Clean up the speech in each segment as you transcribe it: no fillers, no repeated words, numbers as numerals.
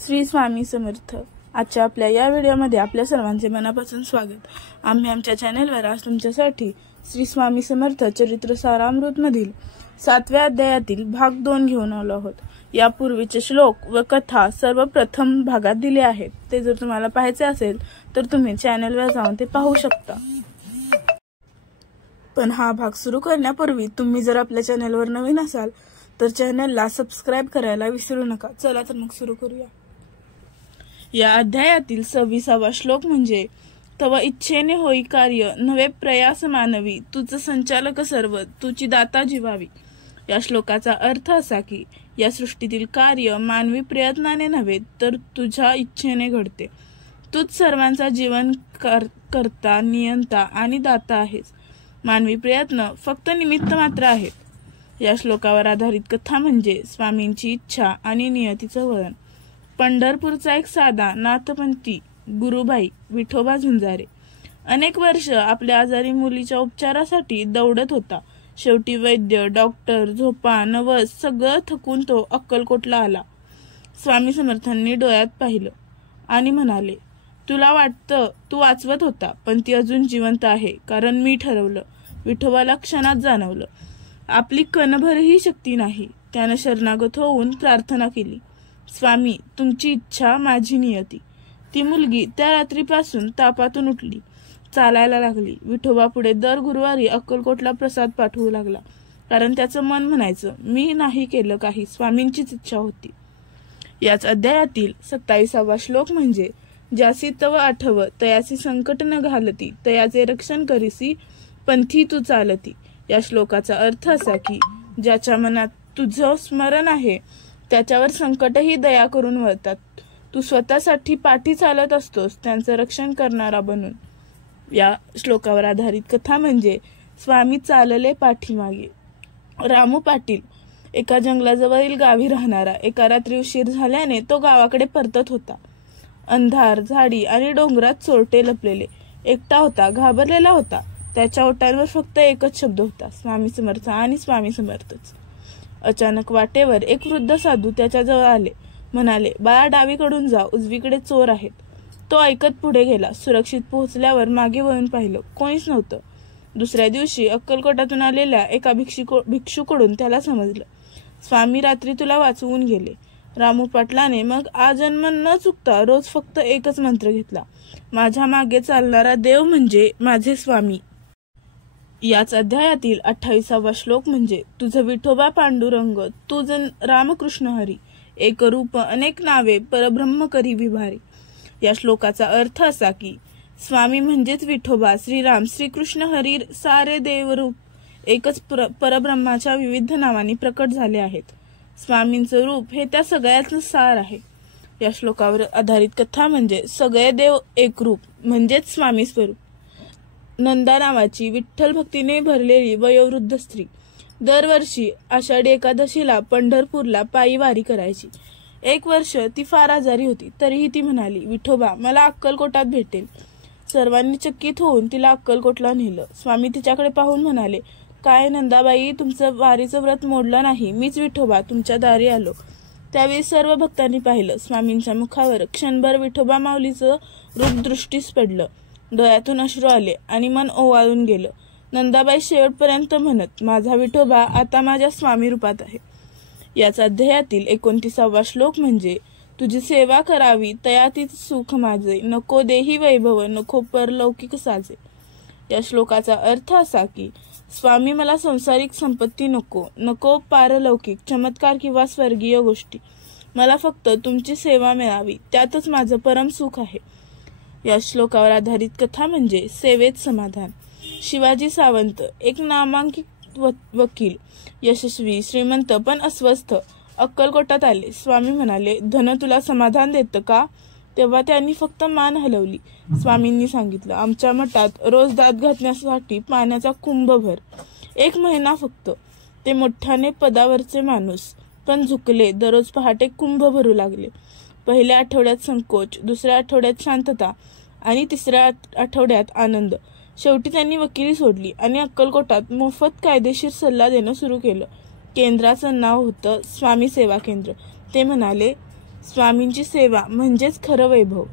श्री स्वामी समर्थ। आजच्या आपल्या या व्हिडिओमध्ये आपल्या सर्वांचे मनापासून स्वागत। आम्ही आमच्या चॅनलवर आज तुमच्यासाठी श्री स्वामी समर्थ चरित्र सारामृत मधील 7व्या अध्यायातील भाग 2 घेऊन आलो आहोत। यापूर्वीचे श्लोक व कथा सर्वप्रथम भागात दिले आहेत। ते जर तुम्हाला पाहायचे असेल तर तुम्ही चॅनलवर जाऊन ते पाहू शकता। पण हा भाग सुरू करण्यापूर्वी तुम्ही जर आपल्या चॅनलवर नवीन असाल तर चॅनलला सबस्क्राइब करायला विसरू नका। चला तर मग सुरू करूया। या अध्यायातील 26वा श्लोक म्हणजे तव इच्छेने होई कार्य नवे प्रयास मानवी तुझ संचालक सर्व तुझी दाता जीवावी। या श्लोकाचा अर्थ असा की या सृष्टीतील कार्य मानवी प्रयत्नाने नव्हे तर तुझ्या इच्छेने घडते। तूच सर्वांचा जीवन करता नियंता आणि दाता आहेस। मानवी प्रयत्न फक्त निमित्त मात्र आहेत। या श्लोकावर आधारित कथा म्हणजे स्वामींची इच्छा आणि नियतीचं वळण। पंढरपूरचा एक साधा नाथपंथी गुरुबाई विठोबा झुंजारे अनेक वर्ष आपल्या आजारी मुलीच्या उपचारासाठी दौडत होता। शेवटी वैद्य, डॉक्टर, झोपा, नवस सगळं थकून तो अक्कलकोटला आला। स्वामी समर्थांनी डोळ्यात पाहिलं आणि म्हणाले, तुला वाटतं तू वाचवत होता पण ती अजून जिवंत आहे, कारण मी ठरवलं। विठोबाला क्षणात जाणवलं आपली कणभरही शक्ती नाही। त्यानं शरणागत होऊन प्रार्थना केली, स्वामी तुमची इच्छा माझी नियती। ती मुलगी त्या रात्रीपासून तापातून उठली, चालायला लागली। विठोबा पुढे दर गुरुवारी अक्कलकोटला प्रसाद पाठवू लागला, कारण त्याचं मन म्हणायचं मी नाही केलं काही, स्वामींचीच इच्छा होती। याच अध्यायातील 27वा श्लोक म्हणजे ज्यासी तव आठव तयासी संकट न घालती तयाचे रक्षण करीसी पंथी तू चालती। या श्लोकाचा अर्थ असा की ज्याच्या मनात तुझं स्मरण आहे त्याच्यावर संकटही दया करून वळतात। तू स्वतःसाठी पाठी चालत असतोस त्यांचं रक्षण करणारा बनून। या श्लोकावर आधारित कथा म्हणजे स्वामी चालले पाठीमागे। रामू पाटील एका जंगलाजवळील गावी राहणारा। एका रात्री उशीर झाल्याने तो गावाकडे परतत होता। अंधार, झाडी आणि डोंगरात चोरटे लपलेले। एकटा होता, घाबरलेला होता। त्याच्या ओठांवर फक्त एकच शब्द होता, स्वामी समर्थ आणि स्वामी समर्थच। अचानक वाटेवर एक वृद्ध साधू त्याच्याजवळ आले, म्हणाले, बाळा डावीकडून जा, उजवीकडे चोर आहेत। तो ऐकत पुढे गेला। सुरक्षित पोहोचल्यावर मागे वळून पाहिलं, कोणीच नव्हतं। दुसऱ्या दिवशी अक्कलकोटातून आलेल्या एका भिक्षूकडून त्याला समजलं, स्वामी रात्री तुला वाचवून गेले। रामू पाटलाने मग आजन्म न चुकता रोज फक्त एकच मंत्र घेतला, माझ्या मागे चालणारा देव म्हणजे माझे स्वामी। याच अध्यायातील 28वा श्लोक म्हणजे तुझं विठोबा पांडुरंग तुझ रामकृष्ण हरी एक रूप अनेक नावे परब्रह्म करी विभारी। या श्लोकाचा अर्थ असा की स्वामी म्हणजेच विठोबा, श्रीराम, श्रीकृष्ण हरी सारे देवरूप एकच परब्रह्माच्या विविध नावांनी प्रकट झाले आहेत। स्वामींचं रूप हे त्या सगळ्याचं सार आहे। या श्लोकावर आधारित कथा म्हणजे सगळे देव एक रूप म्हणजेच स्वामी स्वरूप। नंदा नावाची विठ्ठल भक्तीने भरलेली वयोवृद्ध स्त्री दरवर्षी आषाढी एकादशीला पंढरपूरला पायी वारी करायची। एक वर्ष ती फार आजारी होती, तरीही ती म्हणाली, विठोबा मला अक्कलकोटात भेटेल। सर्वांनी चकित होऊन तिला अक्कलकोटला नेलं। स्वामी तिच्याकडे पाहून म्हणाले, काय नंदाबाई, तुमचं वारीचं व्रत मोडलं नाही, मीच विठोबा तुमच्या दारी आलो। त्यावेळी सर्व भक्तांनी पाहिलं, स्वामींच्या मुखावर क्षणभर विठोबा माऊलीचं रूप दृष्टीस पडलं। डोळ्यातून अश्रू आले आणि मन ओवाळून गेलं। नंदाबाई शेवटपर्यंत म्हणत, माझा विठोबा आता माझ्या स्वामी रूपात आहे। याच अध्यायातील 29वा श्लोक म्हणजे तुझी सेवा करावी तयातीच सुख माझे नको देही वैभव नको परलौकिक साजे। या श्लोकाचा अर्थ असा की स्वामी मला संसारिक संपत्ती नको पारलौकिक चमत्कार किंवा स्वर्गीय गोष्टी, मला फक्त तुमची सेवा मिळावी, त्यातच माझं परम सुख आहे। या श्लोकावर आधारित कथा म्हणजे सेवेत समाधान। शिवाजी सावंत एक नामांकित वकील, यशस्वी, श्रीमंत पण अस्वस्थ अक्कलकोटात आले। स्वामी म्हणाले, धन तुला समाधान देतं का? तेव्हा त्यांनी फक्त मान हलवली। स्वामींनी सांगितलं, आमच्या मठात रोज दात घातण्यासाठी पाण्याचा कुंभ भर, 1 महिना फक्त। ते मोठ्याने पदावरचे माणूस पण झुकले, दररोज पहाटे कुंभ भरू लागले। पहिल्या आठवड्यात संकोच, दुसऱ्या आठवड्यात शांतता आणि तिसऱ्या आठवड्यात आनंद। शेवटी त्यांनी वकिली सोडली आणि अक्कलकोटात मोफत कायदेशीर सल्ला देणं सुरू केलं। केंद्राचं नाव होतं स्वामी सेवा केंद्र। ते म्हणाले, स्वामींची सेवा म्हणजेच खरं वैभव.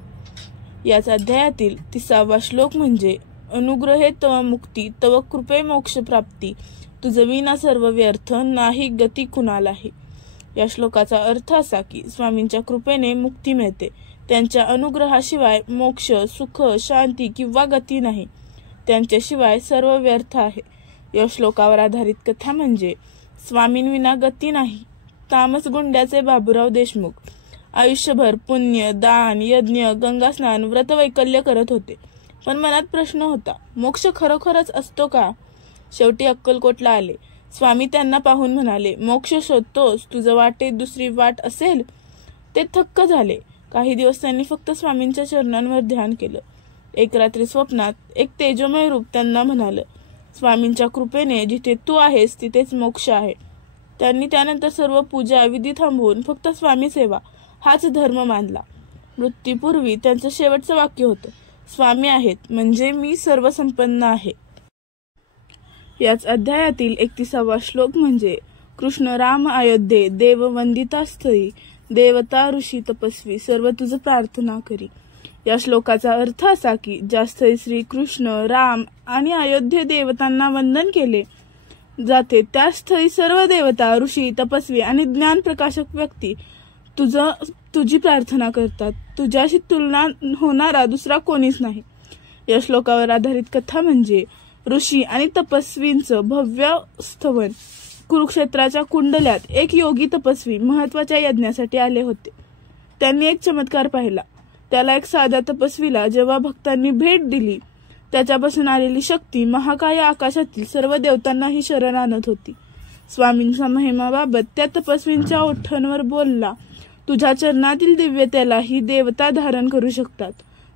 याच अध्यायातील 30वा श्लोक म्हणजे अनुग्रहे तव मुक्ती तव कृपे मोक्ष प्राप्ती तुझ विना सर्व व्यर्थ नाही गती कुणालाही. या श्लोकाचा अर्थ असा की स्वामींच्या कृपेने मुक्ती मिळते. त्यांच्या अनुग्रहाशिवाय मोक्ष, सुख, शांती किंवा गती नाही. त्यांच्याशिवाय सर्व व्यर्थ आहे. या श्लोकावर आधारित कथा म्हणजे स्वामींविना गती नाही. तामस गुंड्याचे बाबूराव देशमुख आयुष्यभर पुण्य, दान, यज्ञ, गंगास्नान, व्रतवैकल्य करत होते. पण मनात प्रश्न होता, मोक्ष खरोखरच असतो का? शेवटी अक्कलकोटला आले. स्वामी त्यांना पाहून म्हणाले, मोक्ष शोधतोस? तुझं वाटेत दुसरी वाट असेल? ते थक्क झाले. काही दिवस त्यांनी फक्त स्वामींच्या चरणांवर ध्यान केलं. एक रात्री स्वप्नात एक तेजोमय रूप त्यांना म्हणालं, स्वामींच्या कृपेने जिथे तू आहेस तिथेच मोक्ष आहे. त्यांनी त्यानंतर सर्व पूजा विधी थांबवून फक्त स्वामी सेवा हाच धर्म मानला. मृत्यूपूर्वी त्यांचं शेवटचं वाक्य होतं, स्वामी आहेत म्हणजे मी सर्वसंपन्न आहे. याच अध्यायातील 31वा श्लोक म्हणजे कृष्ण राम अयोध्ये देव वंदितास्थळी देवता ऋषी तपस्वी सर्व तुझ प्रार्थना करी. या श्लोकाचा अर्थ असा की ज्या स्थळी श्री कृष्ण, राम आणि अयोध्ये देवतांना वंदन केले जाते त्या स्थळी सर्व देवता, ऋषी, तपस्वी आणि ज्ञान प्रकाशक व्यक्ती तुझी प्रार्थना करतात. तुझ्याशी तुलना होणारा दुसरा कोणीच नाही. या श्लोकावर आधारित कथा म्हणजे ऋषी आणि तपस्वींचं भव्य स्तवन. कुरुक्षेत्राच्या कुंडल्यात एक योगी तपस्वी महत्वाच्या यज्ञासाठी आले होते. त्यांनी एक चमत्कार पाहिला. त्याला एक साध्या तपस्वीला जेव्हा भक्तांनी भेट दिली त्याच्यापासून आलेली शक्ती महाकाय आकाशातील सर्व देवतांनाही शरण आणत होती. स्वामींच्या महिमाबाबत त्या तपस्वींच्या ओठांवर बोलला, तुझ्या चरणातील दिव्यतेला ही देवता धारण करू शकतात.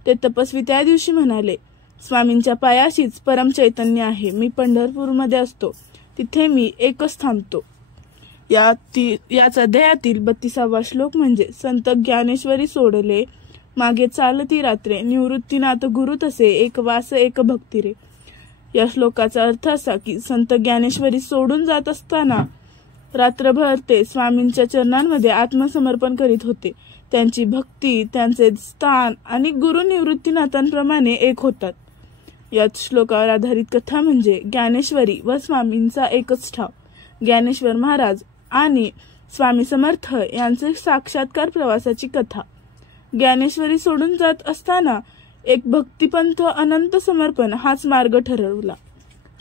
ते तपस्वी त्या दिवशी म्हणाले, स्वामींच्या पायाशीच परम चैतन्य आहे. मी पंढरपूरमध्ये असतो, तिथे मी एकच थांबतो. याच अध्यायातील 32वा श्लोक म्हणजे संत ज्ञानेश्वरी सोडले मागे चालती रात्रे निवृत्तीनाथ गुरु तसे एक वास एक भक्ती रे. या श्लोकाचा अर्थ असा की संत ज्ञानेश्वरी सोडून जात असताना रात्रभर ते स्वामींच्या चरणांमध्ये आत्मसमर्पण करीत होते. त्यांची भक्ती, त्यांचे स्थान आणि गुरु निवृत्तीनाथांप्रमाणे एक होतात. याच श्लोकावर आधारित कथा म्हणजे ज्ञानेश्वरी व स्वामींचा एकच ठाव. ज्ञानेश्वर महाराज आणि स्वामी समर्थ यांचे साक्षात्कार प्रवासाची कथा. ज्ञानेश्वरी सोडून जात असताना एक भक्तिपंथ अनंत समर्पण हाच मार्ग ठरवला.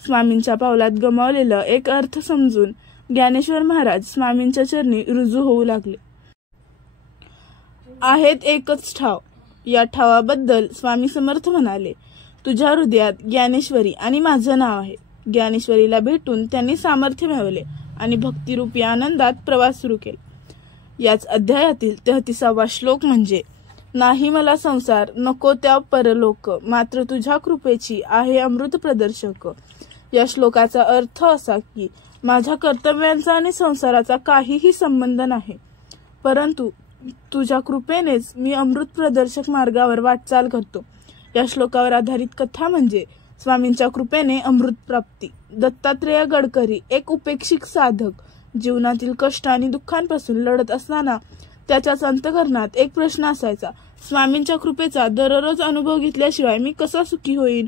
स्वामींच्या पावलात गमावलेलं एक अर्थ समजून ज्ञानेश्वर महाराज स्वामींच्या चरणी रुजू होऊ लागले. आहेत एकच ठाव. या ठावाबद्दल स्वामी समर्थ म्हणाले, तुझ्या हृदयात ज्ञानेश्वरी आणि माझं नाव आहे. ज्ञानेश्वरीला भेटून त्यांनी सामर्थ्य मिळवले आणि भक्तिरूपी आनंदात प्रवास सुरू केला. याच अध्यायातील 33वा श्लोक म्हणजे नाही मला संसार नको त्या परलोक मात्र तुझ्या कृपेची आहे अमृत प्रदर्शक. या श्लोकाचा अर्थ असा की माझ्या कर्तव्यांचा आणि संसाराचा काहीही संबंध नाही, परंतु तुझ्या कृपेनेच मी अमृत प्रदर्शक मार्गावर वाटचाल करतो. या श्लोकावर आधारित कथा म्हणजे स्वामींच्या कृपेने अमृत प्राप्ती. दत्तात्रेय गडकरी एक उपेक्षित साधक जीवनातील कष्ट आणि दुःखांपासून लढत असताना त्याच्याच अंतःकरणात एक प्रश्न असायचा, स्वामींच्या कृपेचा दररोज अनुभव घेतल्याशिवाय मी कसा सुखी होईन.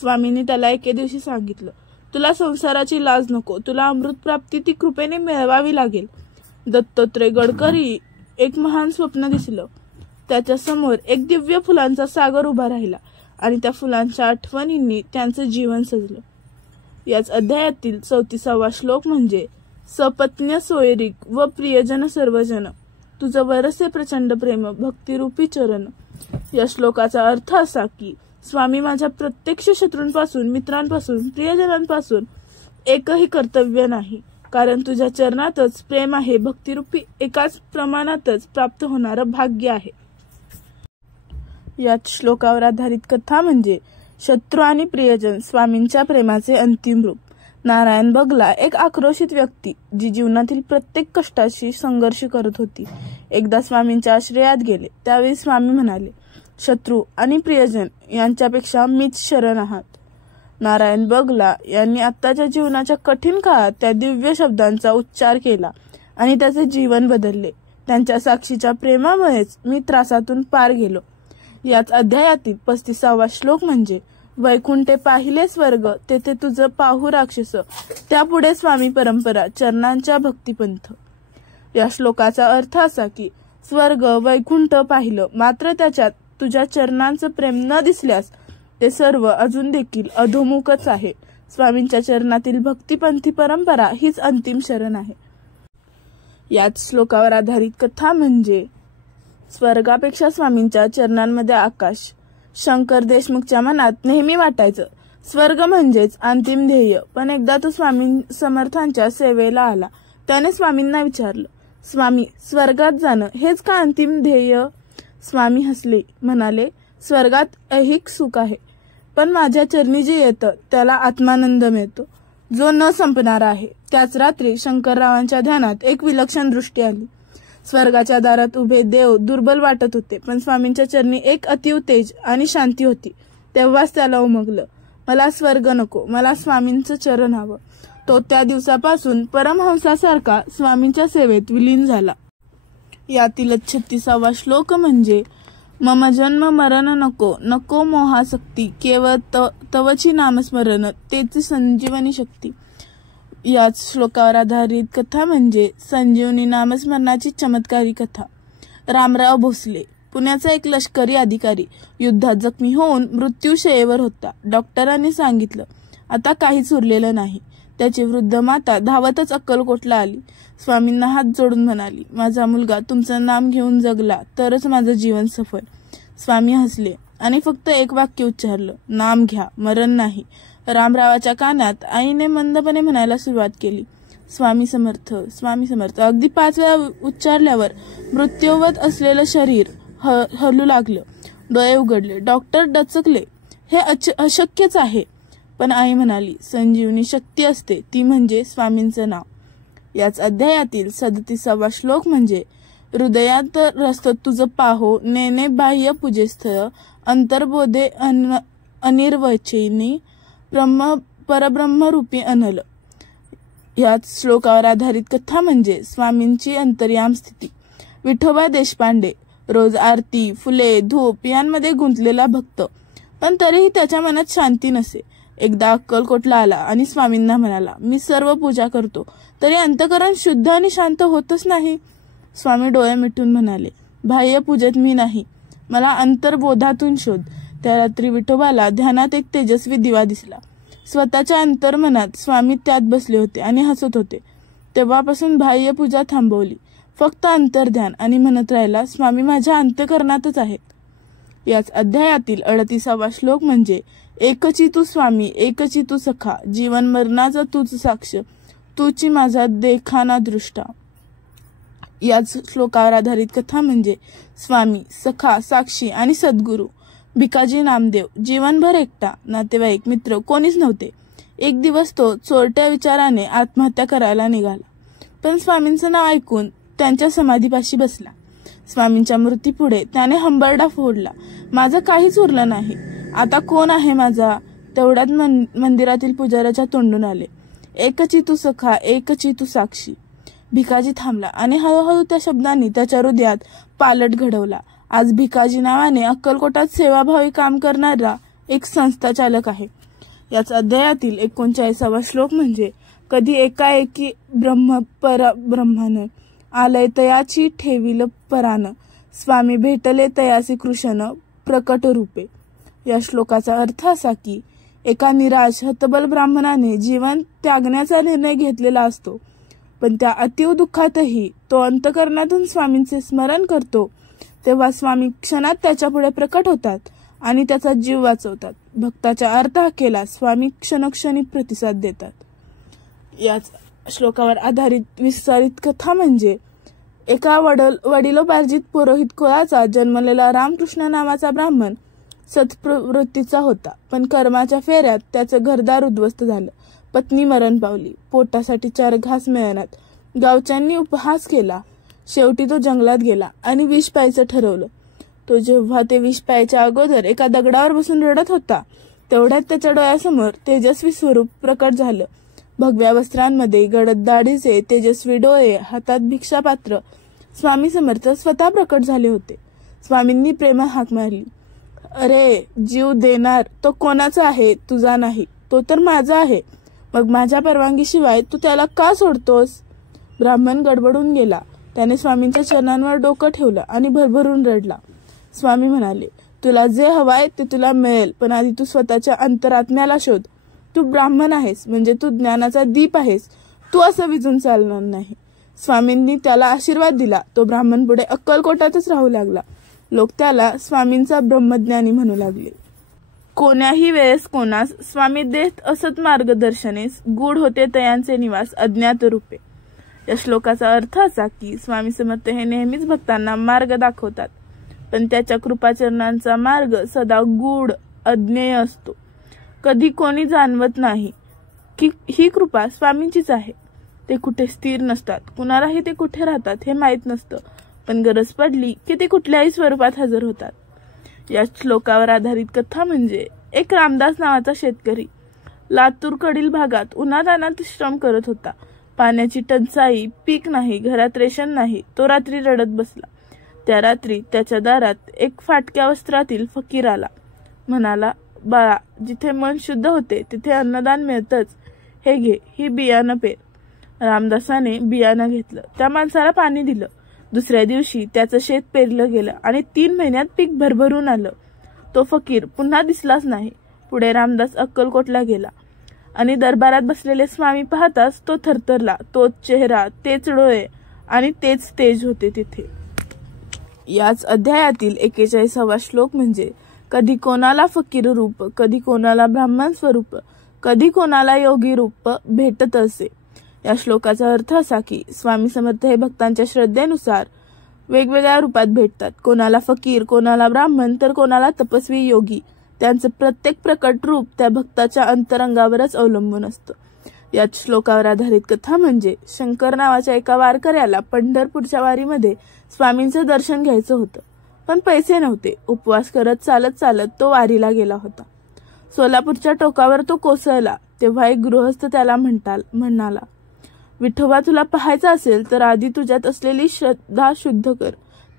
स्वामींनी त्याला एके दिवशी सांगितलं, तुला संसाराची लाज नको, तुला अमृत प्राप्ती ती कृपेने मिळवावी लागेल. दत्तात्रेय गडकरी एक महान स्वप्न दिसलं. त्याच्या समोर एक दिव्य फुलांचा सागर उभा राहिला आणि त्या फुलांच्या आठवणींनी त्यांचं जीवन सजलं. याच अध्यायातील 34वा श्लोक म्हणजे सपत्न्य सोयरीक व प्रियजन सर्वजन तुझं वरसे प्रचंड प्रेम भक्तिरूपी चरण. या श्लोकाचा अर्थ असा की स्वामी माझ्या प्रत्यक्ष शत्रूंपासून, मित्रांपासून, प्रियजनांपासून एकही कर्तव्य नाही, कारण तुझ्या चरणातच प्रेम आहे. भक्तिरूपी एकाच प्रमाणातच प्राप्त होणारं भाग्य आहे. याच श्लोकावर आधारित कथा म्हणजे शत्रू आणि प्रियजन स्वामींच्या प्रेमाचे अंतिम रूप. नारायण बगला एक आक्रोशित व्यक्ती जी जीवनातील प्रत्येक कष्टाशी संघर्ष करत होती. एकदा स्वामींच्या आश्रयात गेले. त्यावेळी स्वामी म्हणाले, शत्रू आणि प्रियजन यांच्यापेक्षा मीच शरण आहात. नारायण बगला यांनी आत्ताच्या जीवनाच्या कठीण काळात त्या दिव्य शब्दांचा उच्चार केला आणि त्याचे जीवन बदलले. त्यांच्या साक्षीच्या प्रेमामुळेच मी त्रासातून पार गेलो. याच अध्यायातील 35वा श्लोक म्हणजे वैकुंठे पाहिले स्वर्ग तेथे तुझं पाहू राक्षस, त्यापुढे स्वामी परंपरा चरणांच्या भक्तिपंथ. या श्लोकाचा अर्थ असा की स्वर्ग वैकुंठ पाहिलं मात्र त्याच्यात तुझ्या चरणांचं प्रेम न दिसल्यास ते सर्व अजून देखील अधोमुखच आहे. स्वामींच्या चरणातील भक्तिपंथी परंपरा हीच अंतिम शरण आहे. याच श्लोकावर आधारित कथा म्हणजे स्वर्गापेक्षा स्वामींच्या चरणांमध्ये आकाश. शंकर देशमुखच्या मनात नेहमी वाटायचं स्वर्ग म्हणजेच अंतिम ध्येय. पण एकदा तो स्वामी समर्थांच्या सेवेला आला. त्याने स्वामींना विचारलं, स्वामी, स्वर्गात जाणं हेच का अंतिम ध्येय? स्वामी हसले, म्हणाले, स्वर्गात ऐहिक सुख आहे, पण माझ्या चरणी जे येतं त्याला आत्मानंद मिळतो, जो न संपणारा आहे. त्याच रात्री शंकररावांच्या ध्यानात एक विलक्षण दृष्टी आली. स्वर्गाच्या दारात उभे देव दुर्बल वाटत होते, पण स्वामींच्या चरणी एक अतीव तेज आणि शांती होती. तेव्हाच त्याला उमगलं, मला स्वर्ग नको, मला स्वामींचं चरण हवं. तो त्या दिवसापासून परमहंसासारखा स्वामींच्या सेवेत विलीन झाला. यातील 36वा श्लोक म्हणजे मम जन्म मरण नको, नको मोहासक्ती, केवळ तवची नामस्मरण तेची संजीवनी शक्ती. याच श्लोकावर आधारित कथा म्हणजे संजीवनी नामस्मरणाची चमत्कारी कथा. रामराव भोसले, पुण्याचा एक लष्करी अधिकारी, युद्धात जखमी होऊन मृत्यूशय्येवर होता. डॉक्टरांनी सांगितलं आता काहीच उरलेलं नाही. त्याची वृद्ध माता धावतच अक्कलकोटला आली. स्वामींना हात जोडून म्हणाली, माझा मुलगा तुमचं नाम घेऊन जगला तरच माझं जीवन सफल. स्वामी हसले आणि फक्त एक वाक्य उच्चारलं, नाम घ्या, मरण नाही. रामरावाच्या कानात आईने मंदपणे म्हणायला सुरुवात केली, स्वामी समर्थ, स्वामी समर्थ. अगदी 5 वेळा उच्चारल्यावर मृत्यूवत असलेलं शरीर हलू लागलं. डोळे उघडले. डॉक्टर डचकले, हे अशक्यच आहे. पण आई म्हणाली, संजीवनी शक्ती असते, ती म्हणजे स्वामींचं नाव. याच अध्यायातील 37वा श्लोक म्हणजे हृदयात रस्त तुझं पाहो, नेने बाह्य पूजेस्थळ, अंतर्बोधे अनिर्वचनी परब्रह्मरूपी अनल. याच श्लोकावर आधारित कथा म्हणजे स्वामींची अंतर्याम स्थिती. विठोबा देशपांडे, रोज आरती, फुले, धूप यांमध्ये गुंतलेला भक्त, पण तरीही त्याच्या मनात शांती नसे. एकदा अक्कलकोटला आला आणि स्वामींना म्हणाला, मी सर्व पूजा करतो तरी अंतःकरण शुद्ध आणि शांत होतच नाही. स्वामी डोळे मिटून म्हणाले, बाह्य पूजेत मी नाही, मला अंतर्बोधातून शोध. त्या रात्री विठोबाला ध्यानात एक तेजस्वी दिवा दिसला. स्वतःच्या अंतर्मनात स्वामी त्यात बसले होते आणि हसत होते. तेव्हापासून बाह्य पूजा थांबवली, फक्त अंतर्ध्यान आणि म्हणत राहिला, स्वामी माझ्या अंतःकरणातच आहेत. याच अध्यायातील 38वा श्लोक म्हणजे एकची तू स्वामी, एकची तू सखा, जीवन मरणाचा तूच साक्ष, तूची माझा देखाना दृष्टा. याच श्लोकावर आधारित कथा म्हणजे स्वामी, सखा, साक्षी आणि सद्गुरू. भिकाजी नामदेव जीवनभर एकटा, नातेवाईक, मित्र कोणीच नव्हते. एक दिवस तो चोरट्या विचाराने आत्महत्या करायला निघाला, पण स्वामींचं नाव ऐकून त्यांच्या समाधीपाशी बसला. स्वामींच्या मूर्तीपुढे त्याने हंबरडा फोडला, माझं काहीच उरलं नाही, आता कोण आहे माझा? तेवढ्यात मंदिरातील पुजाऱ्याच्या तोंडून आले, एकची तू सखा, एकची तू साक्षी. भिकाजी थांबला आणि हळूहळू त्या शब्दांनी त्याच्या हृदयात पालट घडवला. आज भिकाजी नावाने अक्कलकोटात सेवाभावी काम करणारा एक संस्था चालक आहे. याच अध्यायातील 39वा श्लोक म्हणजे कधी एकाएकी ब्रह्मानं आलय तयाची ठेविल परान, स्वामी भेटले तयासी कृष्ण प्रकट रूपे. या श्लोकाचा अर्थ असा की एका निराश हतबल ब्राह्मणाने जीवन त्यागण्याचा निर्णय घेतलेला असतो, पण त्या अतीव दुःखातही तो अंतःकरणातून स्वामींचे स्मरण करतो. तेव्हा स्वामी क्षणात त्याच्या पुढे प्रकट होतात आणि त्याचा जीव वाचवतात. भक्ताच्या अर्थहाकेला स्वामी क्षणोक्षणी प्रतिसाद देतात. याच श्लोकावर आधारित विस्तारित कथा म्हणजे एका वडिलोपार्जित पुरोहित कुळाचा जन्मलेला रामकृष्ण नावाचा ब्राह्मण सत्प्रवृत्तीचा होता, पण कर्माच्या फेऱ्यात त्याचं घरदार उद्ध्वस्त झालं. पत्नी मरण पावली, पोटासाठी 4 घास मिळणार. गावच्यांनी उपहास केला. शेवटी तो जंगलात गेला आणि विष प्यायचं ठरवलं. तो जेव्हा ते विष प्यायच्या अगोदर एका दगडावर बसून रडत होता, तेवढ्यात त्याच्या डोळ्यासमोर तेजस्वी स्वरूप प्रकट झालं. भगव्या वस्त्रांमध्ये, गडद दाढीचे, तेजस्वी डोळे, हातात भिक्षापात्र, स्वामी समर्थ स्वतः प्रकट झाले होते. स्वामींनी प्रेमात हाक मारली, अरे जीव देणार तो कोणाचा आहे? तुझा नाही, तो तर माझा आहे. मग माझ्या परवानगीशिवाय तू त्याला का सोडतोस? ब्राह्मण गडबडून गेला. त्याने स्वामींच्या चरणांवर डोकं ठेवलं आणि भरभरून रडला. स्वामी म्हणाले, तुला जे हवाय ते तुला मिळेल, पण आधी तू स्वतःच्या अंतरात्म्याला शोध. तू ब्राह्मण आहेस म्हणजे तू ज्ञानाचा दीप आहेस. तू असं विजून चालणार नाही. स्वामींनी त्याला आशीर्वाद दिला. तो ब्राह्मण पुढे अक्कलकोटातच राहू लागला. लोक त्याला स्वामींचा ब्रह्मज्ञानी म्हणू लागले. कोण्याही वेळेस कोणास स्वामी देत असत मार्गदर्शनेस, गूढ होते तयांचे निवास अज्ञात रूपे. या श्लोकाचा अर्थ असा की स्वामी समर्थ हे नेहमीच भक्तांना मार्ग दाखवतात, पण त्याच्या कृपाचरणांचा मार्ग सदा गूढ अज्ञेय असतो. कधी कोणी जाणवत नाही की ही कृपा स्वामींचीच आहे. ते कुठे स्थिर नसतात, कुणालाही ते कुठे राहतात हे माहीत नसतं, पण गरज पडली की ते कुठल्याही स्वरूपात हजर होतात. या श्लोकावर आधारित कथा म्हणजे एक रामदास नावाचा शेतकरी लातूरकडील भागात उन्हातान्हात श्रम करत होता. पाण्याची टंचाई, पीक नाही, घरात रेशन नाही. तो रात्री रडत बसला. त्या रात्री त्याच्या दारात एक फाटक्या वस्त्रातील फकीर आला. म्हणाला, बाळा, जिथे मन शुद्ध होते तिथे अन्नदान मिळतंच. हे घे, ही बियाणं पेर. रामदासाने बियाणं घेतलं. त्या माणसाला पाणी दिलं. दुसऱ्या दिवशी त्याचं शेत पेरलं गेलं आणि 3 महिन्यात पीक भरभरून आलं. तो फकीर पुन्हा दिसलाच नाही. पुढे रामदास अक्कलकोटला गेला आणि दरबारात बसलेले स्वामी पाहताच तो थरथरला. तोच चेहरा, तेच डोळे आणि तेच तेज होते तिथे. याच अध्यायातील 41वा श्लोक म्हणजे कधी कोणाला फकीर रूप, कधी कोणाला ब्राह्मण स्वरूप, कधी कोणाला योगी रूप भेटत असे. या श्लोकाचा अर्थ असा की स्वामी समर्थ हे भक्तांच्या श्रद्धेनुसार वेगवेगळ्या रूपात भेटतात. कोणाला फकीर, कोणाला ब्राह्मण, तर कोणाला तपस्वी योगी. त्यांचं प्रत्येक प्रकट रूप त्या भक्ताच्या अंतरंगावरच अवलंबून असतं. या श्लोकावर आधारित कथा म्हणजे शंकर नावाच्या एका वारकऱ्याला पंढरपूरच्या वारीमध्ये स्वामींचं दर्शन घ्यायचं होतं, पण पैसे नव्हते. उपवास करत चालत चालत तो वारीला गेला होता. सोलापूरच्या टोकावर तो कोसळला. तेव्हा एक गृहस्थ त्याला म्हणाला, विठोबा, तुला पाहायचं असेल तर आधी तुझ्यात असलेली श्रद्धा शुद्ध कर.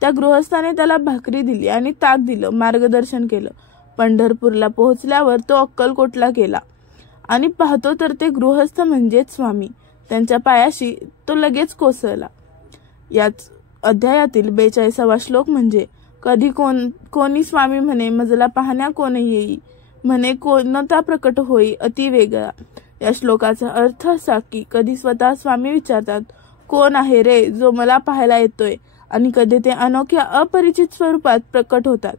त्या गृहस्थाने त्याला भाकरी दिली आणि ताक दिलं, मार्गदर्शन केलं. पंढरपूरला पोहोचल्यावर तो अक्कलकोटला गेला आणि पाहतो तर ते गृहस्थ म्हणजेच स्वामी. त्यांच्या पायाशी तो लगेच कोसळला. याच अध्यायातील 42वा श्लोक म्हणजे कधी कोणी स्वामी म्हणे, मजला पाहण्या कोण येई, म्हणे कोणता प्रकट होई अति वेगळा. या श्लोकाचा अर्थ असा की कधी स्वतः स्वामी विचारतात, कोण आहे रे जो मला पाहायला येतोय, आणि कधी ते अनोख्या अपरिचित स्वरूपात प्रकट होतात.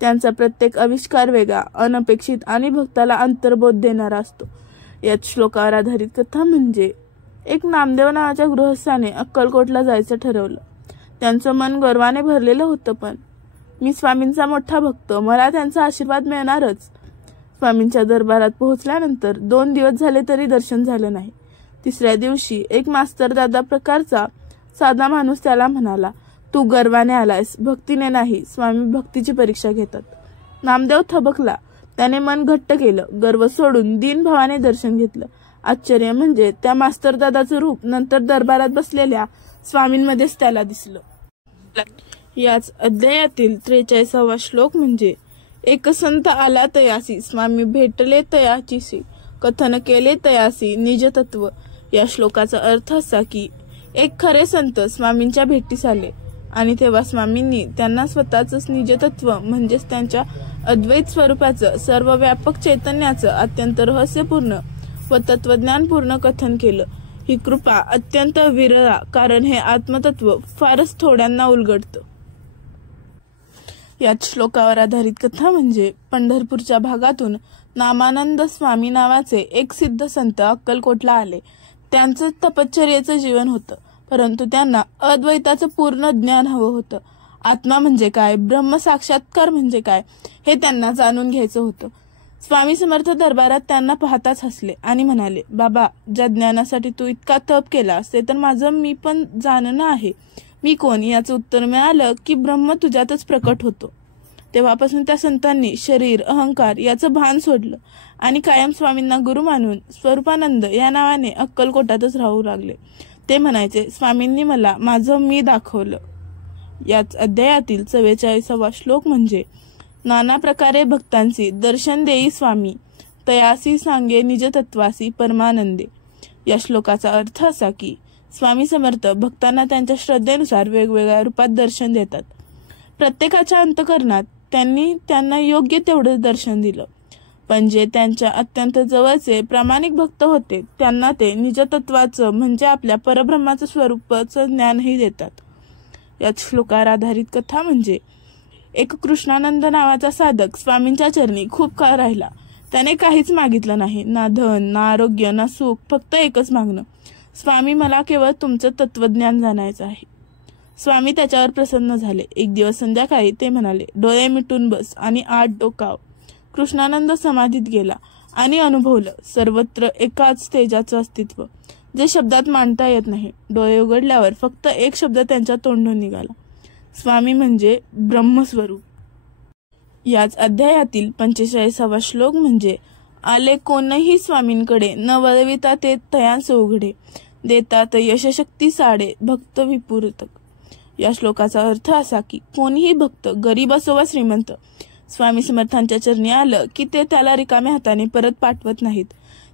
त्यांचा प्रत्येक आविष्कार वेगळा, अनपेक्षित आणि भक्ताला अंतर्बोध देणारा असतो. याच श्लोकावर आधारित कथा म्हणजे एक नामदेव नावाच्या गृहस्थाने अक्कलकोटला जायचं ठरवलं. त्यांचं मन गर्वाने भरलेलं होतं, पण मी स्वामींचा मोठा भक्त, मला त्यांचा आशीर्वाद मिळणारच. स्वामींच्या दरबारात पोहोचल्यानंतर 2 दिवस झाले तरी दर्शन झालं नाही. 3ऱ्या दिवशी एक मास्तरदादा प्रकारचा साधा माणूस त्याला म्हणाला, तू गर्वाने आलायस, भक्तीने नाही. स्वामी भक्तीची परीक्षा घेतात. नामदेव थबकला. त्याने मन घट्ट केलं. गर्व सोडून दीनभावाने दर्शन घेतलं. आश्चर्य म्हणजे त्या मास्तरदादाचं रूप नंतर दरबारात बसलेल्या स्वामींमध्येच त्याला दिसलं. याच अध्यायातील 43वा श्लोक म्हणजे एक संत आला तयासी, स्वामी भेटले तयाचीसी, कथन केले तयासी निज तत्व. या श्लोकाचा अर्थ असा की एक खरे संत स्वामींच्या भेटीस आले आणि तेव्हा स्वामींनी त्यांना स्वतःच निजतत्व म्हणजेच त्यांच्या अद्वैत स्वरूपाचं, सर्व व्यापक चैतन्याचं अत्यंत रहस्यपूर्ण व तत्वज्ञानपूर्ण कथन केलं. ही कृपा अत्यंत विरळा, कारण हे आत्मतत्व फारच थोड्यांना उलगडतं. याच श्लोकावर आधारित कथा म्हणजे पंढरपूरच्या भागातून नामानंद स्वामी नावाचे एक सिद्ध संत अक्कलकोटला आले. त्यांचं तपश्चर्येचं जीवन होतं, परंतु त्यांना अद्वैताचं पूर्ण ज्ञान हवं होतं. आत्मा म्हणजे काय, ब्रह्म साक्षात्कार म्हणजे काय, हे त्यांना जाणून घ्यायचं होतं. स्वामी समर्थ दरबारात त्यांना पाहताच हसले आणि म्हणाले, बाबा, ज्या ज्ञानासाठी तू इतका तप केलास ते तर माझं मी पण जाणणं आहे. मी कोण याचं उत्तर मिळालं की ब्रह्म तुझ्यातच प्रकट होतो. तेव्हापासून त्या संतांनी शरीर, अहंकार याचं भान सोडलं आणि कायम स्वामींना गुरु मानून स्वरूपानंद या नावाने अक्कलकोटातच राहू लागले. ते म्हणायचे, स्वामींनी मला माझं मी दाखवलं. याच अध्यायातील 44वा श्लोक म्हणजे नाना प्रकारे भक्तांची दर्शन देई स्वामी, तयासी सांगे निज तत्वासी परमानंदे. या श्लोकाचा अर्थ असा की स्वामी समर्थ भक्तांना त्यांच्या श्रद्धेनुसार वेगवेगळ्या रूपात दर्शन देतात. प्रत्येकाच्या अंतःकरणात त्यांना योग्य तेवढं दर्शन दिलं. पण जे त्यांच्या अत्यंत जवळचे प्रामाणिक भक्त होते त्यांना ते निजतत्वाचं म्हणजे आपल्या परब्रह्माचं स्वरूपाचं ज्ञानही देतात. याच श्लोकावर आधारित कथा म्हणजे एक कृष्णानंद नावाचा साधक स्वामींच्या चरणी खूप काळ राहिला. त्याने काहीच मागितलं नाही, ना धन, ना आरोग्य, ना सुख, फक्त एकच मागणं, स्वामी मला केवळ तुमचं तत्वज्ञान जाणायचं आहे. स्वामी त्याच्यावर प्रसन्न झाले. एक दिवस संध्याकाळी ते म्हणाले, डोळे मिटून बस आणि 8 डोकाव. कृष्णानंद समाधीत गेला आणि अनुभवलं सर्वत्र एकाच तेजाचं अस्तित्व, जे शब्दात मांडता येत नाही. डोळे उघडल्यावर फक्त एक शब्द त्यांच्या तोंडून निघाला, स्वामी म्हणजे ब्रह्मस्वरूप. याच अध्यायातील 45वा श्लोक म्हणजे आले कोणही स्वामींकडे न वळविता ते तयांस उघडे, देतात यशशक्ती साडे भक्त विपुरतक. या श्लोकाचा अर्थ असा की कोणीही भक्त गरीब असो वा श्रीमंत स्वामी समर्थांच्या चरणी आलं की ते त्याला रिकाम्या हाताने परत पाठवत नाहीत.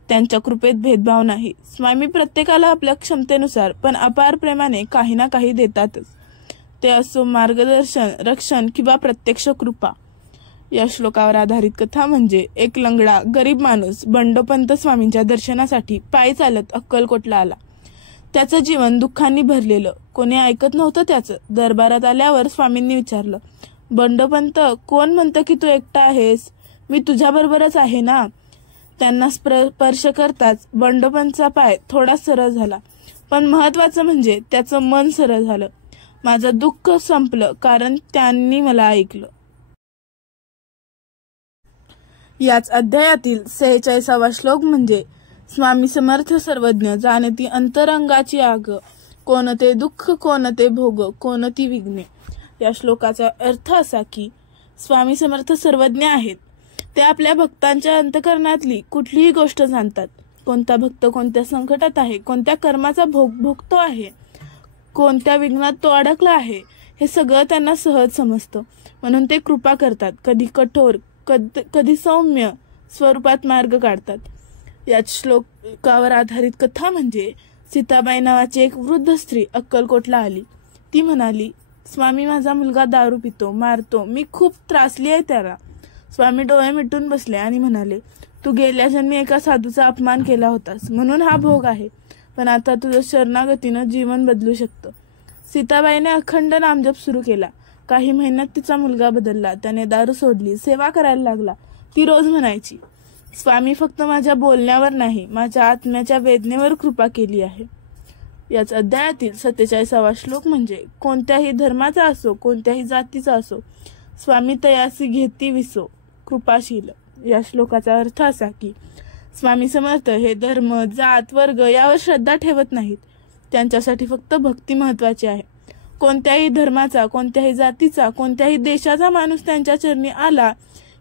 त्यांच्या कृपेत भेदभाव नाही. स्वामी प्रत्येकाला आपल्या क्षमतेनुसार पण अपार प्रेमाने काही ना काही देतातच. ते असो मार्गदर्शन, रक्षण किंवा प्रत्यक्ष कृपा. या श्लोकावर आधारित कथा म्हणजे एक लंगडा गरीब माणूस बंडोपंत स्वामींच्या दर्शनासाठी पायी चालत अक्कलकोटला आला. त्याचं जीवन दुःखांनी भरलेलं. कोणी ऐकत नव्हतं त्याचं. दरबारात आल्यावर स्वामींनी विचारलं, बंडोपंत, कोण म्हणतं की तू एकटा आहेस? मी तुझ्याबरोबरच आहे ना. त्यांना स्पर्श करताच बंडोपंतचा पाय थोडा सरळ झाला, पण महत्वाचं म्हणजे त्याचं मन सरळ झालं. माझं दुःख संपलं कारण त्यांनी मला ऐकलं. याच अध्यायातील 46वा श्लोक म्हणजे स्वामी समर्थ सर्वज्ञ जाणती अंतरंगाची आग, कोणते दुःख कोणते भोग कोणती विघ्ने. या श्लोकाचा अर्थ असा की स्वामी समर्थ सर्वज्ञ आहेत. ते आपल्या भक्तांच्या अंतःकरणातली कुठलीही गोष्ट जाणतात. कोणता भक्त कोणत्या संकटात आहे, कोणत्या कर्माचा भोग भोगतो आहे, कोणत्या विघ्नात तो अडकला आहे, हे सगळं त्यांना सहज समजतं. म्हणून ते कृपा करतात. कधी कठोर, कधी सौम्य स्वरूपात मार्ग काढतात. याच श्लोकावर आधारित कथा म्हणजे सीताबाई नावाची एक वृद्ध स्त्री अक्कलकोटला आली. ती म्हणाली, स्वामी माझा मुलगा दारू पितो, मारतो, मी खूप त्रासली आहे त्याला. स्वामी डोळे मिटून बसले आणि म्हणाले, तू गेल्या जन्मी एका साधूचा अपमान केला होतास म्हणून हा भोग आहे, पण आता तुझं शरणागतीनं जीवन बदलू शकतं. सीताबाईने अखंड नामजप सुरू केला. काही महिन्यात तिचा मुलगा बदलला. त्याने दारू सोडली, सेवा करायला लागला. ती रोज म्हणायची, स्वामी फक्त माझ्या बोलण्यावर नाही, माझ्या आत्म्याच्या वेदनेवर कृपा केली आहे. याच अध्यायातील 47वा श्लोक म्हणजे कोणत्याही धर्माचा असो, कोणत्याही जातीचा असो, स्वामी तयासी घेती विसो कृपाशील. या श्लोकाचा अर्थ असा की स्वामी समर्थ हे धर्म, जात, वर्ग यावर श्रद्धा ठेवत नाहीत. त्यांच्यासाठी फक्त भक्ती महत्वाची आहे. कोणत्याही धर्माचा, कोणत्याही जातीचा, कोणत्याही देशाचा माणूस त्यांच्या चरणी आला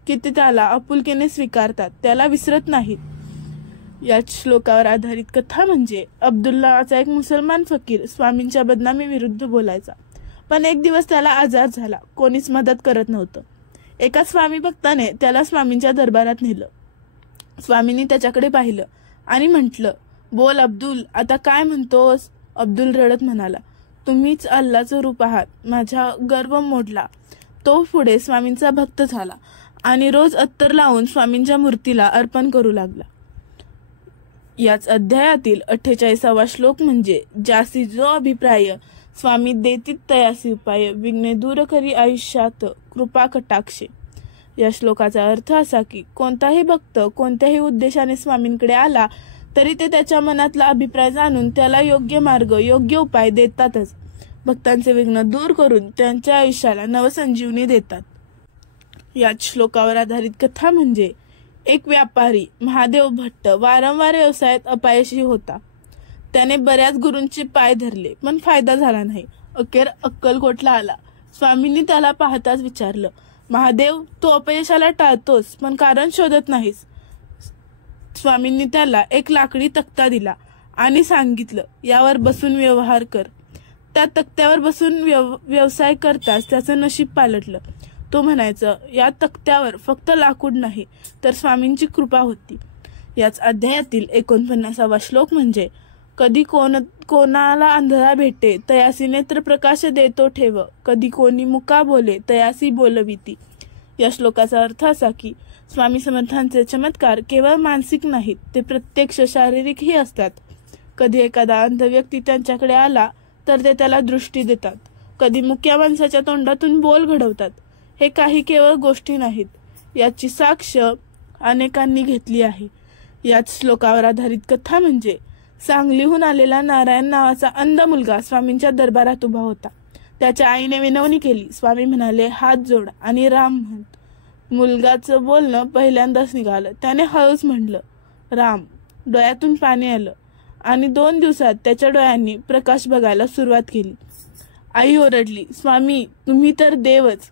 की ते त्याला आपुलकीने स्वीकारतात, त्याला विसरत नाहीत. या श्लोकावर आधारित कथा म्हणजे अब्दुल्ला नावाचा एक मुसलमान फकीर स्वामींच्या बदनामी विरुद्ध बोलायचा. पण एक दिवस त्याला आजार झाला. कोणीच मदत करत नव्हतं. एका स्वामी भक्ताने त्याला स्वामींच्या दरबारात नेलं. स्वामींनी त्याच्याकडे पाहिलं आणि म्हटलं, बोल अब्दुल, आता काय म्हणतोस? अब्दुल रडत म्हणाला, तुम्हीच अल्लाचं रूप आहात. माझा गर्व मोडला. तो पुढे स्वामींचा भक्त झाला आणि रोज अत्तर लावून स्वामींच्या मूर्तीला अर्पण करू लागला. याच अध्यायातील 48वा श्लोक म्हणजे जासी जो अभिप्राय स्वामी देतीत तयासी उपाय, विघ्ने दूर करी आयुष्यात कृपा कटाक्षे. या श्लोकाचा अर्थ असा की कोणताही भक्त कोणत्याही उद्देशाने स्वामींकडे आला तरी ते त्याच्या मनातला अभिप्राय जाणून त्याला योग्य मार्ग, योग्य उपाय देतातच. भक्तांचे विघ्न दूर करून त्यांच्या आयुष्याला नवसंजीवनी देतात. याच श्लोकावर आधारित कथा म्हणजे एक व्यापारी महादेव भट्ट वारंवार व्यवसायात अपयशी होता. त्याने बऱ्याच गुरूंचे पाय धरले पण फायदा झाला नाही. अखेर अक्कलकोटला आला. स्वामींनी त्याला पाहताच विचारलं, महादेव, तू अपयशाला टाळतोस पण कारण शोधत नाहीस. स्वामींनी त्याला एक लाकडी तक्ता दिला आणि सांगितलं, यावर बसून व्यवहार कर. त्या तक्त्यावर बसून व्यवसाय करताच त्याचं नशीब पालटलं. तो म्हणायचं, या तक्त्यावर फक्त लाकूड नाही तर स्वामींची कृपा होती. याच अध्यायातील 49वा श्लोक म्हणजे कधी कोणाला अंधळा भेटे तयासी नेत्र प्रकाश देतो ठेव, कधी कोणी मुका बोले तयासी बोलविती. या श्लोकाचा अर्थ असा की स्वामी समर्थांचे चमत्कार केवळ मानसिक नाहीत, ते प्रत्यक्ष शारीरिकही असतात. कधी एखादा अंध व्यक्ती त्यांच्याकडे आला तर ते त्याला दृष्टी देतात, कधी मुक्या माणसाच्या तोंडातून बोल घडवतात. हे काही केवळ गोष्टी नाहीत, याची साक्ष अनेकांनी घेतली आहे. याच श्लोकावर आधारित कथा म्हणजे सांगलीहून आलेला नारायण नावाचा अंध मुलगा स्वामींच्या दरबारात उभा होता. त्याच्या आईने विनवणी केली. स्वामी म्हणाले, हात जोड आणि राम म्हण. मुलगाचं बोलणं पहिल्यांदाच निघालं. त्याने हळूच म्हणलं, राम. डोळ्यातून पाणी आलं आणि 2 दिवसात त्याच्या डोळ्यांनी प्रकाश बघायला सुरुवात केली. आई ओरडली, स्वामी तुम्ही तर देवच.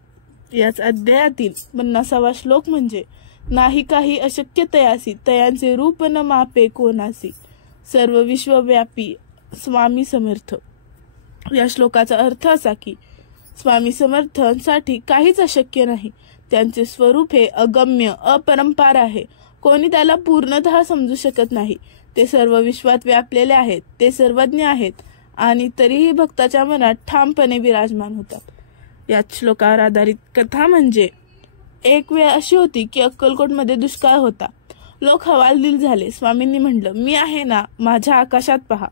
याच अध्यायातील 50वा श्लोक म्हणजे नाही काही अशक्य तयासी, तयांचे रूप न मापे कोणासी, सर्व विश्वव्यापी स्वामी समर्थ. या श्लोकाचा अर्थ असा की स्वामी समर्थांसाठी काहीच अशक्य नाही. त्यांचे स्वरूप हे अगम्य अपरंपार आहे. कोणी त्याला पूर्णतः समजू शकत नाही. ते सर्व विश्वात व्यापलेले आहेत, ते सर्वज्ञ आहेत आणि तरीही भक्ताच्या मनात ठामपणे विराजमान होतात. याच श्लोकावर आधारित कथा म्हणजे एक वेळ अशी होती की अक्कलकोटमध्ये दुष्काळ होता. लोक हवालदिल झाले. स्वामींनी म्हणलं, मी आहे ना, माझ्या आकाशात पहा.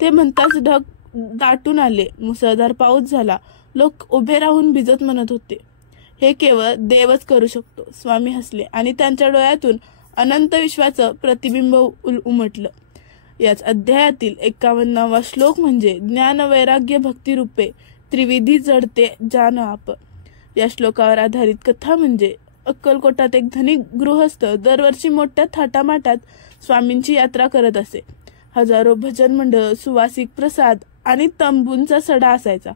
ते म्हणताच ढग दाटून आले. मुसळधार पाऊस झाला. लोक उभे राहून भिजत म्हणत होते, हे केवळ देवच करू शकतो. स्वामी हसले आणि त्यांच्या डोळ्यातून अनंत विश्वाचं प्रतिबिंब उमटलं. याच अध्यायातील 51वा श्लोक म्हणजे ज्ञान वैराग्य भक्ती रूपे त्रिविधी जडते जान आप. या श्लोकावर आधारित कथा म्हणजे अक्कलकोटात एक धनिक गृहस्थ दरवर्षी मोठ्या थाटामाटात स्वामींची यात्रा करत असे. हजारो भजन मंडळ, सुवासिक प्रसाद आणि तंबूंचा सडा असायचा.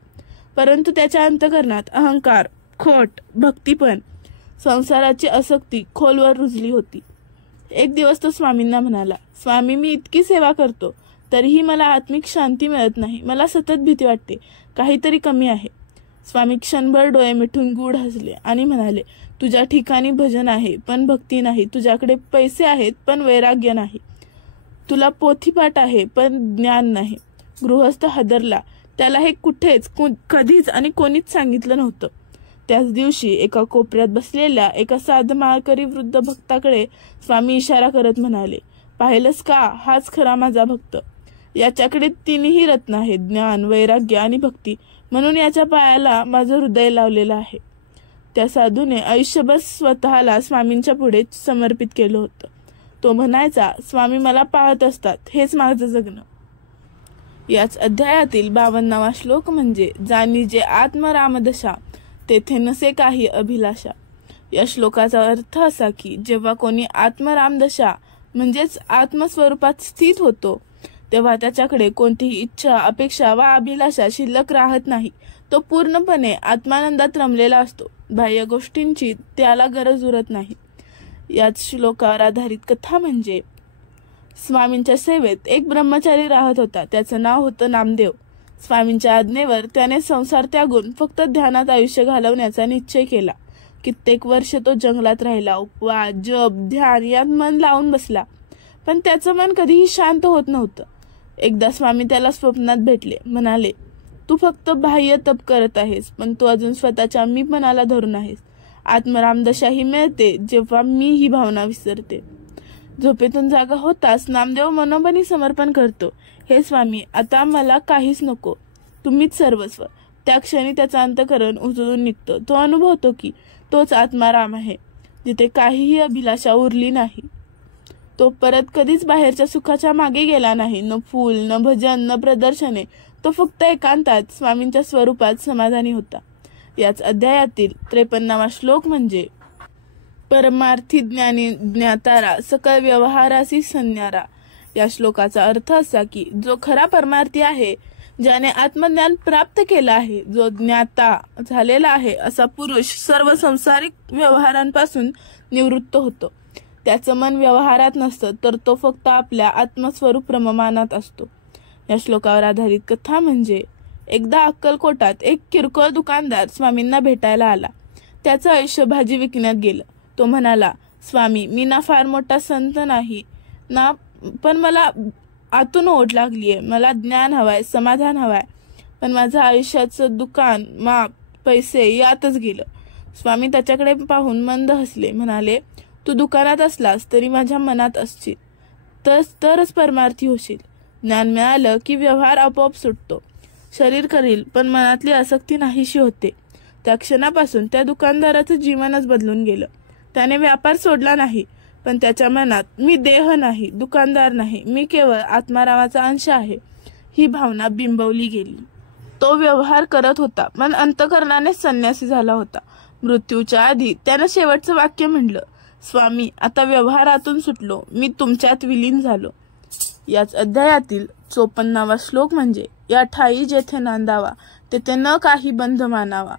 परंतु त्याच्या अंतःकरणात अहंकार, खोट, भक्तीपण, संसाराची आसक्ती खोलवर रुजली होती. एक दिवस तो स्वामींना म्हणाला, स्वामी मी इतकी सेवा करतो तरीही मला आत्मिक शांती मिळत नाही. मला सतत भीती वाटते, काहीतरी कमी आहे. स्वामी क्षणभर डोळे मिटून गूढ हसले आणि म्हणाले, तुझ्या ठिकाणी भजन आहे पण भक्ती नाही. तुझ्याकडे पैसे आहेत पण वैराग्य नाही. तुला पोथीपाठ आहे पण ज्ञान नाही. गृहस्थ हादरला. त्याला हे कुठेच, कधीच आणि कोणीच सांगितलं नव्हतं. त्याच दिवशी एका कोपऱ्यात बसलेल्या एका साध माळकरी वृद्ध भक्ताकडे स्वामी इशारा करत म्हणाले, पाहिलंस का, हाच खरा माझा भक्त. याच्याकडे 3ही रत्न आहेत, ज्ञान, वैराग्य आणि भक्ती. म्हणून याच्या पायाला माझं हृदय लावलेलं आहे. त्या साधूने आयुष्यभर स्वतःला स्वामींच्या पुढे समर्पित केलं होतं. तो म्हणायचा, स्वामी मला पाहत असतात, हेच माझं जगणं. याच अध्यायातील 52वा श्लोक म्हणजे जाणी जे आत्मरामदशा तेथे नसे काही अभिलाषा. या श्लोकाचा अर्थ असा की जेव्हा कोणी आत्मरामदशा म्हणजेच आत्मस्वरूपात स्थित होतो तेव्हा त्याच्याकडे कोणतीही इच्छा, अपेक्षा वा अभिलाषा शिल्लक राहत नाही. तो पूर्णपणे आत्मानंदात रमलेला असतो. बाह्य गोष्टींची त्याला गरज उरत नाही. याच श्लोकावर आधारित कथा म्हणजे स्वामींच्या सेवेत एक ब्रह्मचारी राहत होता. त्याचं नाव होतं नामदेव. स्वामींच्या आज्ञेवर त्याने संसार त्यागून फक्त ध्यानात आयुष्य घालवण्याचा निश्चय केला. कित्येक वर्ष तो जंगलात राहिला. उपवास, जप, ध्यान यात मन लावून बसला, पण त्याचं मन कधीही शांत होत नव्हतं. एकदा स्वामी त्याला स्वप्नात भेटले. म्हणाले, तू फक्त बाह्य तप करत आहेस पण तू अजून स्वतःच्या मीपणाला धरून आहेस. आत्मरामदशा ही मिळते जेव्हा मी ही भावना विसरते. झोपेतून जागा होताच नामदेव मनोमनी समर्पण करतो, हे स्वामी आता मला काहीच नको, तुम्हीच सर्वस्व. त्या क्षणी त्याचा अंतःकरण उजळून निघतं. तो अनुभवतो की तोच आत्माराम आहे, जिथे काहीही अभिलाषा उरली नाही. तो परत कधीच बाहेरच्या सुखाच्या मागे गेला नाही. न फूल, न भजन, न प्रदर्शने. तो फक्त एकांतात स्वामींच्या स्वरूपात समाधानी होता. याच अध्यायातील 53वा श्लोक म्हणजे परमार्थी ज्ञानी ज्ञातारा सकळ व्यवहारासी संन्यारा. या श्लोकाचा अर्थ असा की जो खरा परमार्थी आहे, ज्याने आत्मज्ञान प्राप्त केलं आहे, जो ज्ञाता झालेला आहे, असा पुरुष सर्व संसारिक व्यवहारांपासून निवृत्त होतो. त्याचं मन व्यवहारात नसतं, तर तो फक्त आपल्या आत्मस्वरूप ब्रह्ममानात असतो. या श्लोकावर आधारित कथा म्हणजे एकदा अक्कलकोटात एक किरकोळ दुकानदार स्वामींना भेटायला आला. त्याचं आयुष्य भाजी विकण्यात गेलं. तो म्हणाला, स्वामी, मी ना फार मोठा संत नाही ना, पण मला आतून ओढ लागलीये. मला ज्ञान हवाय, समाधान हवाय, पण माझं आयुष्याचं दुकान, माप, पैसे यातच गेलं. स्वामी त्याच्याकडे पाहून मंद हसले. म्हणाले, तू दुकानात असलास तरी माझ्या मनात असशील, तरच परमार्थी होशील. ज्ञान मिळालं की व्यवहार आपोआप सुटतो. शरीर करील पण मनातली आसक्ती नाहीशी होते. त्या क्षणापासून त्या दुकानदाराचं जीवनच बदलून गेलं. त्याने व्यापार सोडला नाही, पण त्याच्या मनात मी देह नाही, दुकानदार नाही, मी केवळ आत्मारामाचा अंश आहे, ही भावना बिंबवली गेली. तो व्यवहार करत होता, पण अंतःकरणाने संन्यासी झाला होता. मृत्यूच्या आधी त्यानं शेवटचं वाक्य म्हणलं, स्वामी, आता व्यवहारातून सुटलो, मी तुमच्यात विलीन झालो. याच अध्यायातील 54वा श्लोक म्हणजे या ठाई जेथे नांदावा तेथे न काही बंध मानावा.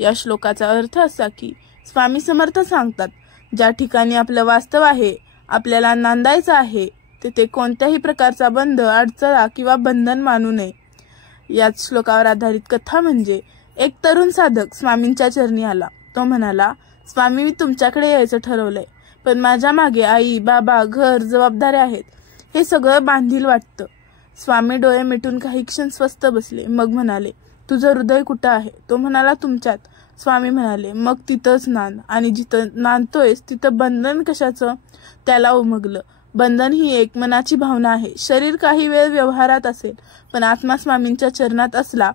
या श्लोकाचा अर्थ असा की स्वामी समर्थ सांगतात, ज्या ठिकाणी आपलं वास्तव आहे, आपल्याला नांदायचं आहे, तेथे कोणत्याही प्रकारचा बंध, अडचणा किंवा बंधन मानू नये. याच श्लोकावर आधारित कथा म्हणजे एक तरुण साधक स्वामींच्या चरणी आला. तो म्हणाला, स्वामी, मी तुमच्याकडे यायचं ठरवलंय, पण माझ्या मागे आई, बाबा, घर, जबाबदाऱ्या आहेत. हे सगळं बांधील वाटतं. स्वामी डोळे मिटून काही क्षण स्वस्थ बसले. मग म्हणाले, तुझं हृदय कुठं आहे? तो म्हणाला, तुमच्यात. स्वामी म्हणाले, मग तिथंच नांद. आणि जिथं नांदतोयस तिथं बंधन कशाचं? त्याला उमगलं, बंधन ही एक मनाची भावना आहे. शरीर काही वेळ व्यवहारात असेल, पण आत्मा स्वामींच्या चरणात असला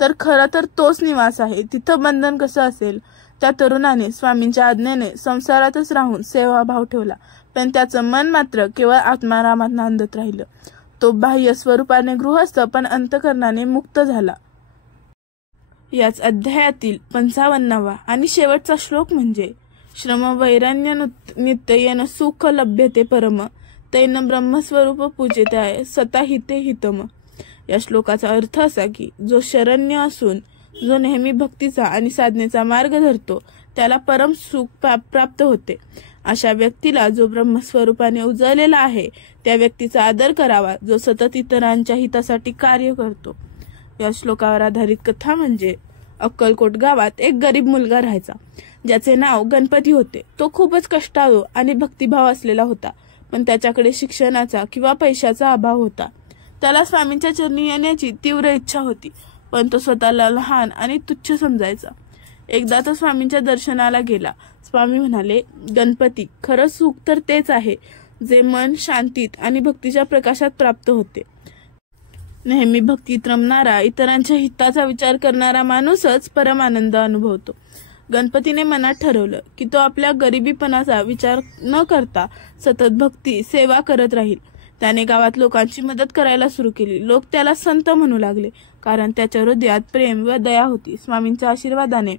तर खरं तर तोच निवास आहे. तिथं बंधन कसं असेल? त्या तरुणाने स्वामींच्या आज्ञेने संसारातच राहून सेवाभाव ठेवला, पण त्याचं मन मात्र केवळ आत्मारामात नांदत राहिलं. तो बाह्य स्वरूपाने गृहस्थ, पण अंतःकरणाने मुक्त झाला. याच अध्यायातील 55वा आणि शेवटचा श्लोक म्हणजे श्रम वैराण्य नित्ययेन सुख लभ्यते परम तैन ब्रह्मस्वरूप पूजिताय सता हिते हितम. या श्लोकाचा अर्थ असा की जो शरण्य असून जो नेहमी भक्तीचा आणि साधनेचा मार्ग धरतो त्याला परम सुख प्राप्त होते. अशा व्यक्तीला जो ब्रह्मस्वरूपाने उजळलेला आहे त्या व्यक्तीचा आदर करावा, जो सतत इतरांच्या हितासाठी कार्य करतो. या श्लोकावर आधारित कथा म्हणजे अक्कलकोट गावात एक गरीब मुलगा राहायचा, ज्याचे नाव गणपती होते. तो खूपच कष्टाळू आणि भक्तिभाव असलेला होता, पण त्याच्याकडे शिक्षणाचा किंवा पैशाचा अभाव होता. त्याला स्वामींच्या चरणी येण्याची तीव्र इच्छा होती, पण तो स्वतःला लहान आणि तुच्छ समजायचा. एकदा तो स्वामींच्या दर्शनाला गेला. स्वामी म्हणाले, गणपती, खरं सुख तर तेच आहे जे मन शांतीत आणि भक्तीच्या प्रकाशात प्राप्त होते. नेहमी भक्तीत रमणारा, इतरांच्या हिताचा विचार करणारा माणूसच परमानंद अनुभवतो. गणपतीने मनात ठरवलं की तो आपल्या गरिबीपणाचा विचार न करता सतत भक्ती सेवा करत राहील. त्याने गावात लोकांची मदत करायला सुरू केली. लोक त्याला संत म्हणू लागले, कारण त्याच्या हृदयात प्रेम व दया होती. स्वामींच्या आशीर्वादाने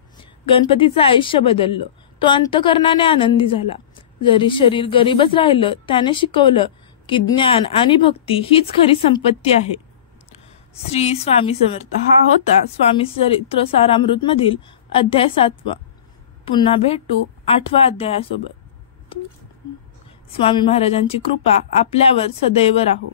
गणपतीचं आयुष्य बदललं. तो अंतःकरणाने आनंदी झाला. जरी शरीर गरीबच राहिलं, त्याने शिकवलं की ज्ञान आणि भक्ती हीच खरी संपत्ती आहे. श्री स्वामी समर्थ. हा होता स्वामी चरित्र सारामृत मधील अध्याय 7वा. पुन्हा भेटू 8व्या अध्यायासोबत. स्वामी महाराजांची कृपा आपल्यावर सदैव राहो.